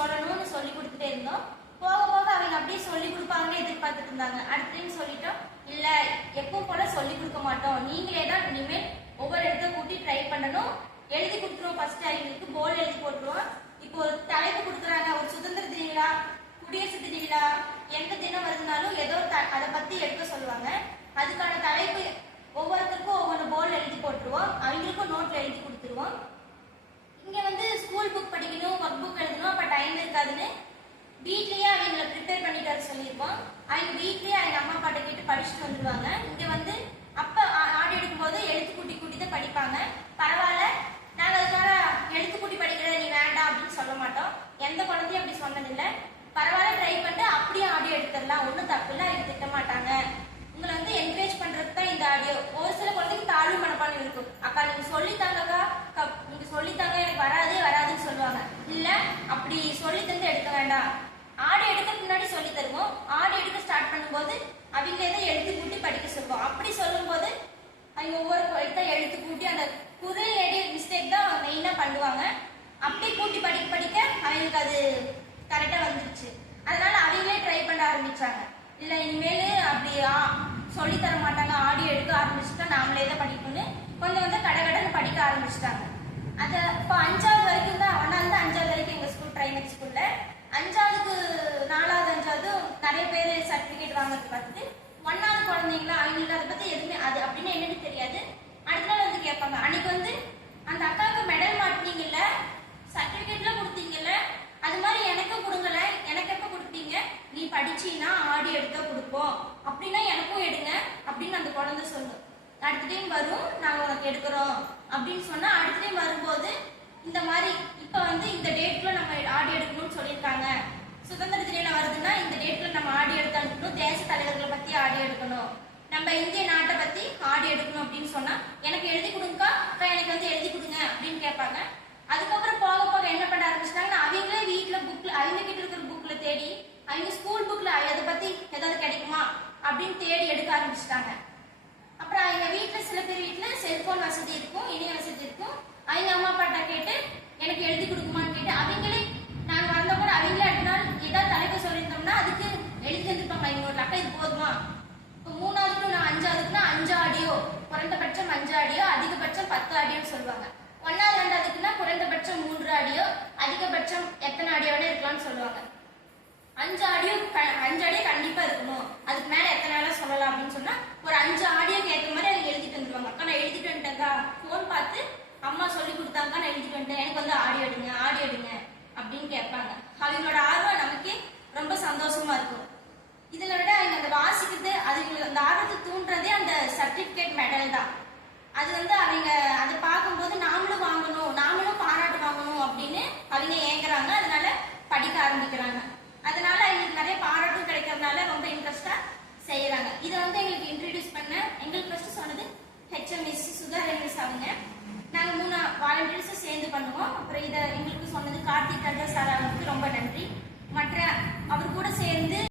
சொல்லணும்னு சொல்லி கொடுத்துட்டே இருந்தோம். போக போக அவங்க அப்படியே சொல்லி கொடுப்பாங்கன்னு எதிர்பார்த்துட்டு இருந்தாங்க. அடுத்த டைம் சொல்லிட்டோம். இல்ல எப்பவும் போல சொல்லி கொடுக்க மாட்டோம். நீங்களே தான் இனிமேல் ஒவ்வொரு இடத்த கூட்டி ட்ரை பண்ணணும். எழுதி கொடுத்துருவோம் ஃபர்ஸ்ட் அவங்களுக்கு. போர்டு எழுதி போட்டுருவோம். இப்போ ஒரு தலைப்பு கொடுக்குறாங்க. ஒரு சுதந்திர தின விழா குடியரசு தின விழா எந்த தினம் வருதுனாலும் ஏதோ ஒரு த- அதை பத்தி எடுக்க சொல்லுவாங்க. அதுக்கான தலைப்பு ஒவ்வொருத்தருக்கும் ஒவ்வொரு போர்டில் எழுதி போட்டுருவோம் அவங்களுக்கும் நோட்ல எழுதி கொடுத்துருவோம் இங்க வந்து ஸ்கூல் புக் படிக்கணும் ஒர்க் புக் எழுதணும் அப்ப டைம் இருக்காதுன்னு வீட்லயே அவங்கள ப்ரிப்பேர் பண்ணிட்டு வர சொல்லியிருப்போம் அவங்க வீட்லயே அவங்க அம்மா அப்பாட்ட கேட்டு படிச்சுட்டு வந்துருவாங்க. இங்க வந்து அப்ப ஆடு எடுக்கும்போது எழுத்து கூட்டி கூட்டி தான் படிப்பாங்க. பரவாயில்ல நாங்க அதுக்காக எழுத்து கூட்டி படிக்கிறத நீ வேண்டாம் அப்படின்னு சொல்ல மாட்டோம். எந்த குழந்தையும் அப்படி சொன்னதில்லை. பரவாயில்ல ட்ரை பண்ணிட்டு அப்படியே ஆடியோ எடுத்துடலாம். ஒன்றும் தப்பு இல்லை அவங்க திட்ட மாட்டாங்க. உங்களை வந்து என்கரேஜ் பண்ணுறது தான் இந்த ஆடியோ ஒரு சில குழந்தைக்கு தாழ்வு மனப்பான்மை இருக்கும். அக்கா நீங்க சொல்லித்தாங்கக்கா அக்கா, நீங்க சொல்லித்தாங்க எனக்கு வராதே வராதுன்னு சொல்லுவாங்க இல்ல அப்படி சொல்லி தந்து எடுக்க வேண்டாம் ஆடி எடுக்கிறதுக்கு முன்னாடி சொல்லி தருவோம் ஆடி எடுக்க ஸ்டார்ட் அவங்களே தான் எழுத்து கூட்டி படிக்க சொல்லுவோம். அப்படி சொல்லும்போது அவங்க ஒவ்வொரு எழுத்தா எழுத்து கூட்டி அந்த குரல் எடிய மிஸ்டேக் தான் மெயினாக பண்ணுவாங்க. அப்படி கூட்டி படிக்க படிக்க அவங்களுக்கு அது கரெக்டாக வந்துருச்சு. அதனால அவங்களே ட்ரை பண்ண ஆரம்பிச்சாங்க. இல்லை இனிமேல் அப்படி ஆ- சொல்லி தர மாட்டாங்க. ஆடியோ எடுக்க ஆரம்பிச்சுட்டா நாமளே தான் படிக்கணும்னு கொஞ்சம் கொஞ்சம் கடகடன்னு படிக்க ஆரம்பிச்சிட்டாங்க. அதை இப்போ அஞ்சாவது வரைக்கும் தான் ஒன்றாவது அஞ்சாவது வரைக்கும் எங்கள் நிறைய பேர் சர்டிஃபிகேட் வாங்குறது பார்த்துட்டு ஒன்னாவது குழந்தைங்களா அவங்களுக்கு அதை பற்றி எதுவுமே அது அப்படின்னு என்னன்னு தெரியாது. அடுத்த நாள் வந்து கேட்பாங்க. அன்னைக்கு வந்து அந்த அக்காவுக்கு மெடல் மாட்டினீங்கல்ல சர்டிஃபிகேட்லாம் கொடுத்தீங்கல்ல அது மாதிரி எனக்கும் கொடுங்கல எனக்கு எப்போ கொடுப்பீங்க? நீ படிச்சீன்னா ஆடி எடுத்தா கொடுப்போம். அப்படின்னா எனக்கும் எடுங்க அப்படின்னு அந்த குழந்தை சொல்லும். அடுத்த டைம் வரும் நாங்கள் உனக்கு எடுக்கிறோம் அப்படின்னு சொன்னால் அடுத்த டைம் வரும்போது இந்த மாதிரி இப்போ வந்து இந்த டேட்டில் நம்ம ஆடி எடுக்கணும்னு சொல்லியிருக்காங்க. சுதந்திர தினம் வருதுன்னா இந்த டேட்ல நம்ம ஆடி எடுத்து அனுப்பணும் தேச தலைவர்களை பத்தி ஆடி எடுக்கணும் நம்ம இந்திய நாட்டை பத்தி ஆடி எடுக்கணும் அப்படின்னு சொன்னா எனக்கு எழுதி கொடுங்கக்கா அக்கா எனக்கு வந்து எழுதி கொடுங்க அப்படின்னு கேட்பாங்க. அதுக்கப்புறம் போக போக என்ன பண்ண ஆரம்பிச்சிட்டாங்கன்னா அவங்களே வீட்டுல புக்ல அவங்க கிட்ட இருக்கிற புக்ல தேடி அவங்க ஸ்கூல் புக்ல அதை பத்தி ஏதாவது கிடைக்குமா? அப்படின்னு தேடி எடுக்க ஆரம்பிச்சிட்டாங்க. அப்புறம் அவங்க வீட்டுல சில பேர் வீட்டுல செல்போன் வசதி இருக்கும் இணைய வசதி இருக்கும். அவங்க அம்மா அப்பாட்ட கேட்டு அஞ்சு ஆடியோ அதிகபட்சம் பத்து ஆடியோன்னு சொல்லுவாங்க. ஒன்னாவது ரெண்டாவதுக்குன்னா குறைந்தபட்சம் மூன்று ஆடியோ அதிகபட்சம் எத்தனை ஆடியோ வேணா இருக்கலாம்னு சொல்லுவாங்க. அஞ்சு ஆடியோ அஞ்சு ஆடியோ கண்டிப்பா இருக்கணும். அதுக்கு மேல எத்தனை வேலை சொல்லலாம் அப்படின்னு சொன்னா ஒரு அஞ்சு ஆடியோக்கு ஏற்ற மாதிரி அவங்க எழுதிட்டு வந்துருவாங்க அக்கா நான் எழுதிட்டு வந்துட்டேன்க்கா ஃபோன் பார்த்து அம்மா சொல்லி கொடுத்தாங்க நான் எழுதிட்டு வந்துட்டேன் எனக்கு வந்து ஆடியோ எடுங்க ஆடியோ எடுங்க அப்படின்னு கேட்பாங்க. அவங்களோட ஆர்வம் நமக்கு ரொம்ப சந்தோஷமா இருக்கும். இதுல விட அவங்க அந்த வாசிக்கிறது அது அந்த ஆர்வத்தை தூண்டுறதே அந்த சர்டிபிகேட் மெடல் தான். அது வந்து அவங்க அதை பார்க்கும்போது நாமளும் வாங்கணும் நாமளும் பாராட்டு வாங்கணும் அப்படின்னு அவங்க ஏங்குறாங்க. அதனால படிக்க ஆரம்பிக்கிறாங்க. அதனால எங்களுக்கு நிறைய பாராட்டும் கிடைக்கிறதுனால ரொம்ப இன்ட்ரெஸ்டா செய்யறாங்க இதை வந்து எங்களுக்கு இன்ட்ரடியூஸ் பண்ண எங்களுக்கு ஃபர்ஸ்ட் சொன்னது ஹெச்எம் மிஸ் சுதாகர் மிஸ் அவங்க நாங்கள் மூணு வாலண்டியர்ஸும் சேர்ந்து பண்ணுவோம். அப்புறம் இதை எங்களுக்கு சொன்னது கார்த்திக் கஜா சார் அவருக்கு ரொம்ப நன்றி. மற்ற அவர் கூட சேர்ந்து